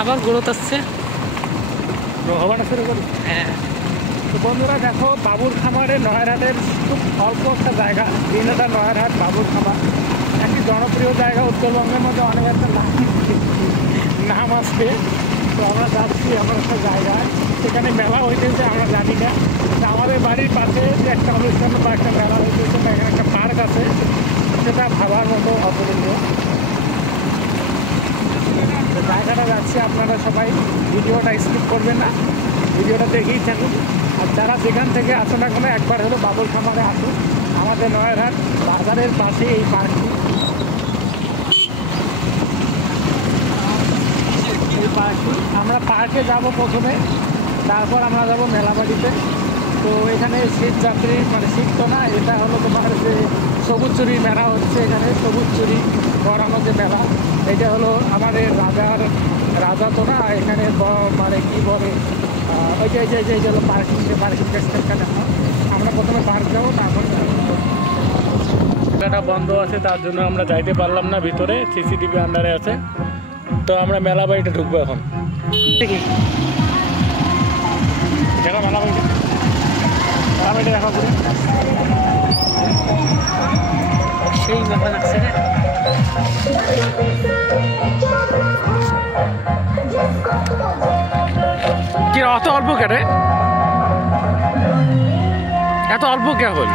আবার গ্রোথ আসছে। হ্যাঁ, তো বন্ধুরা দেখো, বাবুর খামারে নয়ারহাটের খুব অল্প একটা জায়গা, দিনহাটা নয়ারহাট বাবুর খামার একটি জনপ্রিয় জায়গা, উত্তরবঙ্গের মধ্যে অনেক একটা নাম আসবে। তো আমরা যাচ্ছি এমন একটা জায়গায়, সেখানে মেলা হইতেছে আমরা জানি না। তো আমাদের বাড়ির পাশে যে একটা অনুষ্ঠান বা একটা মেলা হইতেছে বা এখানে একটা পার্ক আছে, সেটা ভাবার মতো অপূরণীয়। তো জায়গাটা যাচ্ছি, আপনারা সবাই ভিডিওটা স্কিপ করবেন না, ভিডিওটা দেখেই থাকুন। আর যারা যেখান থেকে আসো না কোনো, একবার হলো বাবুর খামারে আসুন। আমাদের নয়ারহাট বাজারের পাশে এই পার্কটি। আমরা পার্কে যাব প্রথমে, তারপর আমরা যাব মেলাবাড়িতে। তো এখানে শীত যাত্রী, মানে শীত তো না, এটা হলো তোমার যে সবুজ চুরি মেলা হচ্ছে। এখানে সবুজ চুরি করানো যে মেলা, এটা হলো আমাদের রাজা তো না, এখানে মানে কি বলে, ওই যে হলো পার্কিং, যে পার্কিং এখানে আমরা প্রথমে পার্ক যাবো, তারপর মেলাটা বন্ধ আছে, তার জন্য আমরা যাইতে পারলাম না ভিতরে, সিসিটিভি আন্ডারে আছে। তো আমরা মেলা বাড়িতে ঢুকবো এখন। দেখি মেলা বাড়িটা দেখা করি। সেই মেলা লাগছে রে। কি অত অল্প কেটে, এত অল্প কে হল?